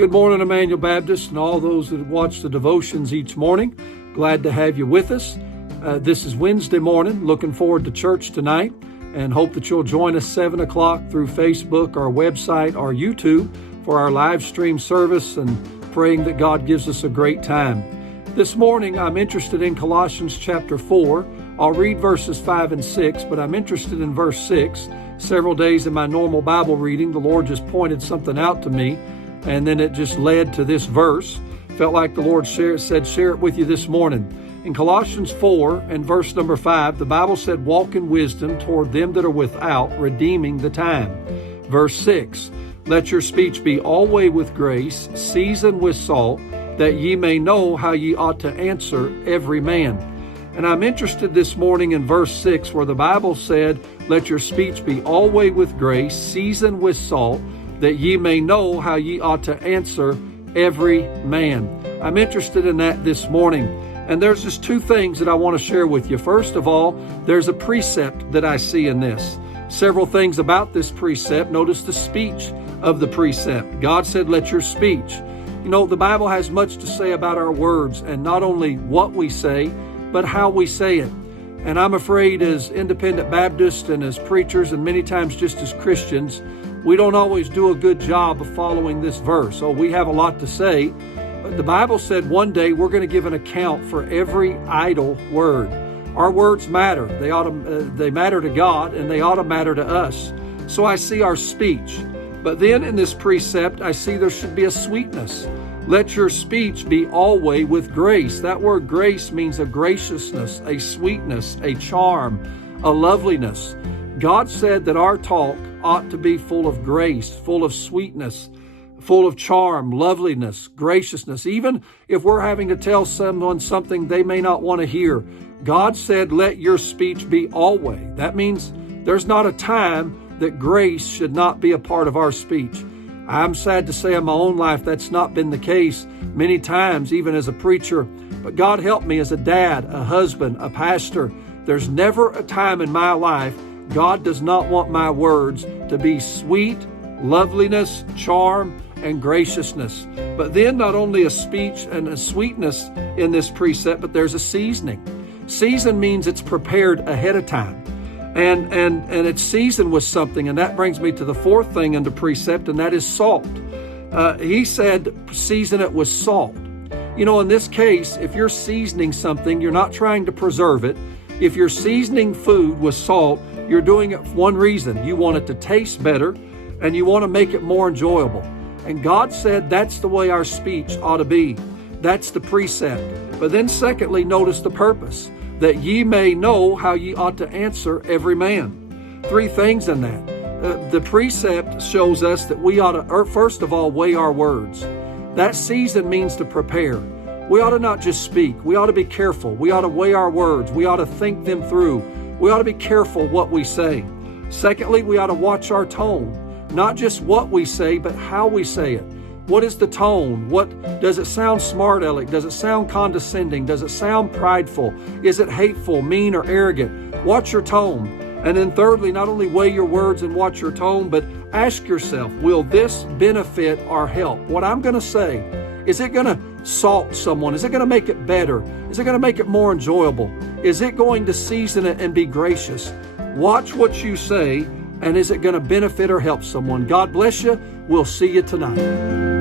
Good morning, Emmanuel Baptist, and all those that watch the devotions each morning. Glad to have you with us. This is Wednesday morning. Looking forward to church tonight, and hope that you'll join us 7 o'clock through Facebook, our website, our YouTube for our live stream service, and praying that God gives us a great time. This morning, I'm interested in Colossians chapter 4. I'll read verses 5 and 6, but I'm interested in verse 6. Several days in my normal Bible reading, the Lord just pointed something out to me, and then it just led to this verse. Felt like the Lord said, share it with you this morning. In Colossians 4 and verse number 5, the Bible said, walk in wisdom toward them that are without, redeeming the time. Verse 6, let your speech be always with grace, seasoned with salt, that ye may know how ye ought to answer every man. And I'm interested this morning in verse 6, where the Bible said, let your speech be always with grace, seasoned with salt, that ye may know how ye ought to answer every man. I'm interested in that this morning. And there's just two things that I want to share with you. First of all, there's a precept that I see in this. Several things about this precept. Notice the speech of the precept. God said, let your speech. You know, the Bible has much to say about our words, and not only what we say, but how we say it. And I'm afraid as independent Baptists and as preachers, and many times just as Christians, we don't always do a good job of following this verse. Oh, we have a lot to say, but the Bible said one day we're going to give an account for every idle word. Our words matter. They matter to God, and they ought to matter to us. So I see our speech. But then in this precept, I see there should be a sweetness. Let your speech be always with grace. That word grace means a graciousness, a sweetness, a charm, a loveliness. God said that our talk ought to be full of grace, full of sweetness, full of charm, loveliness, graciousness. Even if we're having to tell someone something they may not want to hear, God said, let your speech be always. That means there's not a time that grace should not be a part of our speech. I'm sad to say in my own life that's not been the case many times, even as a preacher. But God help me as a dad, a husband, a pastor. There's never a time in my life God does not want my words to be sweet, loveliness, charm, and graciousness. But then not only a speech and a sweetness in this precept, but there's a seasoning. Season means it's prepared ahead of time. And it's seasoned with something. And that brings me to the fourth thing in the precept, and that is salt. He said, season it with salt. You know, in this case, if you're seasoning something, you're not trying to preserve it. If you're seasoning food with salt, you're doing it for one reason. You want it to taste better, and you want to make it more enjoyable. And God said that's the way our speech ought to be. That's the precept. But then secondly, notice the purpose, that ye may know how ye ought to answer every man. Three things in that. The precept shows us that we ought to, first of all, weigh our words. That season means to prepare. We ought to not just speak. We ought to be careful. We ought to weigh our words. We ought to think them through. We ought to be careful what we say. Secondly, we ought to watch our tone. Not just what we say, but how we say it. What is the tone? Does it sound smart aleck? Does it sound condescending? Does it sound prideful? Is it hateful, mean, or arrogant? Watch your tone. And then thirdly, not only weigh your words and watch your tone, but ask yourself, will this benefit or help? What I'm going to say, is it going to salt someone? Is it going to make it better? Is it going to make it more enjoyable? Is it going to season it and be gracious? Watch what you say, and is it going to benefit or help someone? God bless you. We'll see you tonight.